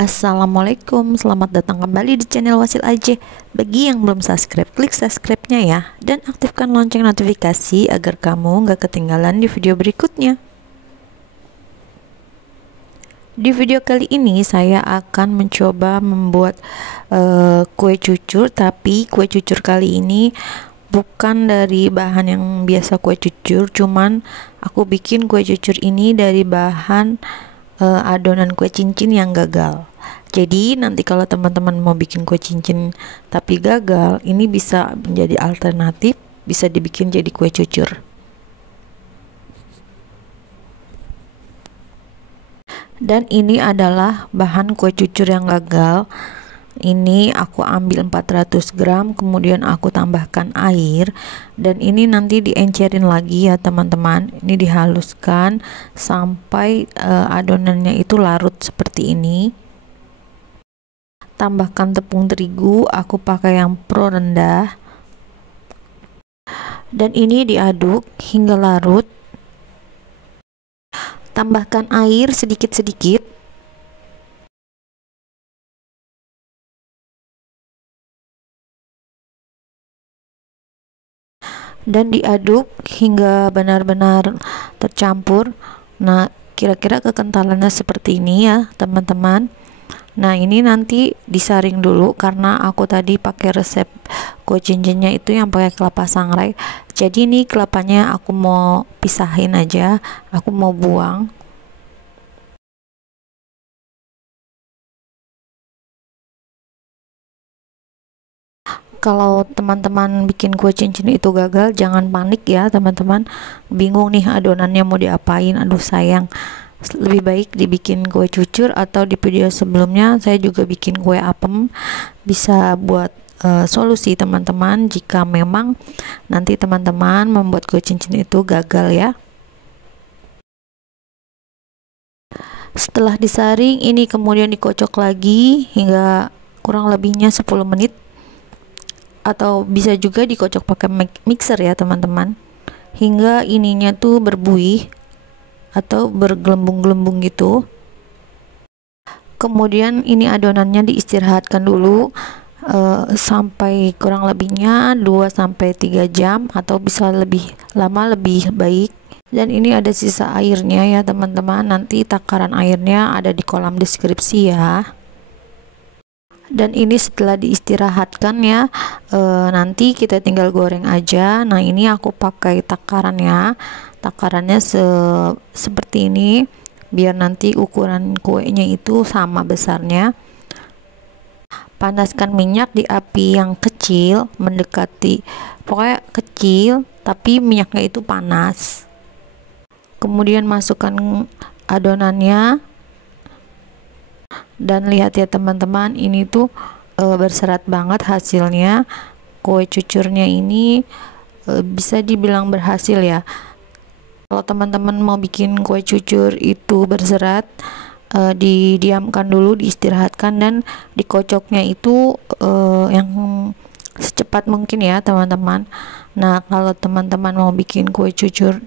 Assalamualaikum, selamat datang kembali di channel Wasil Aja. Bagi yang belum subscribe, klik subscribe-nya ya, dan aktifkan lonceng notifikasi agar kamu nggak ketinggalan di video berikutnya. Di video kali ini saya akan mencoba membuat kue cucur, tapi kue cucur kali ini bukan dari bahan yang biasa kue cucur, cuman aku bikin kue cucur ini dari bahan adonan kue cincin yang gagal. Jadi nanti kalau teman-teman mau bikin kue cincin tapi gagal, ini bisa menjadi alternatif, bisa dibikin jadi kue cucur. Dan ini adalah bahan kue cucur yang gagal. Ini aku ambil 400 gram, kemudian aku tambahkan air, dan ini nanti diencerin lagi ya teman-teman. Ini dihaluskan sampai adonannya itu larut seperti ini. Tambahkan tepung terigu, aku pakai yang pro rendah, dan ini diaduk hingga larut. Tambahkan air sedikit-sedikit, dan diaduk hingga benar-benar tercampur. Nah, kira-kira kekentalannya seperti ini ya teman-teman. Nah, ini nanti disaring dulu karena aku tadi pakai resep kue cincinnya itu yang pakai kelapa sangrai. Jadi ini kelapanya aku mau pisahin aja, aku mau buang. Kalau teman-teman bikin kue cincin itu gagal, jangan panik ya teman-teman. Bingung nih adonannya mau diapain, aduh sayang. Lebih baik dibikin kue cucur, atau di video sebelumnya saya juga bikin kue apem, bisa buat solusi teman-teman jika memang nanti teman-teman membuat kue cincin itu gagal ya. Setelah disaring, ini kemudian dikocok lagi hingga kurang lebihnya 10 menit, atau bisa juga dikocok pakai mixer ya teman-teman, hingga ininya tuh berbuih atau bergelembung-gelembung gitu. Kemudian ini adonannya diistirahatkan dulu sampai kurang lebihnya 2-3 jam, atau bisa lebih lama lebih baik. Dan ini ada sisa airnya ya teman-teman, nanti takaran airnya ada di kolom deskripsi ya. Dan ini setelah diistirahatkan ya, nanti kita tinggal goreng aja. Nah, ini aku pakai takarannya seperti ini, biar nanti ukuran kuenya itu sama besarnya. Panaskan minyak di api yang kecil, mendekati, pokoknya kecil tapi minyaknya itu panas. Kemudian masukkan adonannya, dan lihat ya teman-teman, ini tuh berserat banget hasilnya. Kue cucurnya ini bisa dibilang berhasil ya. Kalau teman-teman mau bikin kue cucur itu berserat, didiamkan dulu, diistirahatkan, dan dikocoknya itu yang secepat mungkin ya teman-teman. Nah, kalau teman-teman mau bikin kue cucur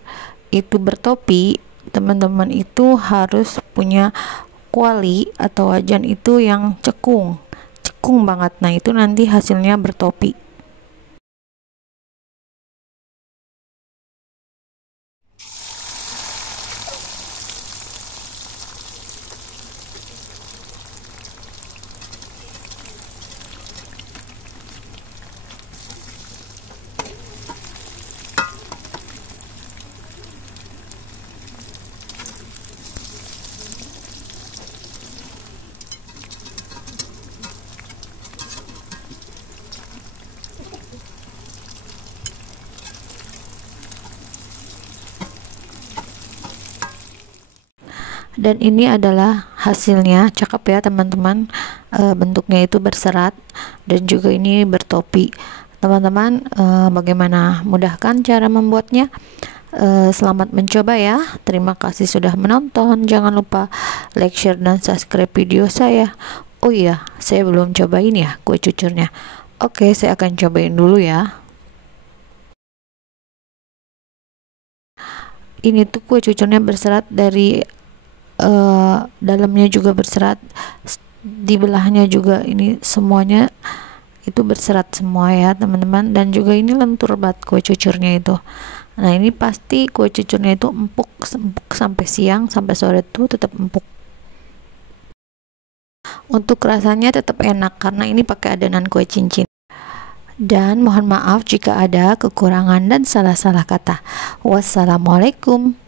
itu bertopi, teman-teman itu harus punya kuali atau wajan itu yang cekung banget. Nah, itu nanti hasilnya bertopi. Dan ini adalah hasilnya, cakep ya teman-teman. Bentuknya itu berserat dan juga ini bertopi. Teman-teman, bagaimana, mudahkan cara membuatnya? Selamat mencoba ya. Terima kasih sudah menonton. Jangan lupa like, share, dan subscribe video saya. Oh iya, saya belum cobain ya kue cucurnya. Oke, saya akan cobain dulu ya. Ini tuh kue cucurnya berserat dari dalamnya juga berserat, dibelahnya juga ini semuanya itu berserat semua ya teman-teman, dan juga ini lentur banget kue cucurnya itu. Nah ini pasti kue cucurnya itu empuk, empuk sampai siang sampai sore tuh tetap empuk. Untuk rasanya tetap enak karena ini pakai adonan kue cincin. Dan mohon maaf jika ada kekurangan dan salah-salah kata. Wassalamualaikum.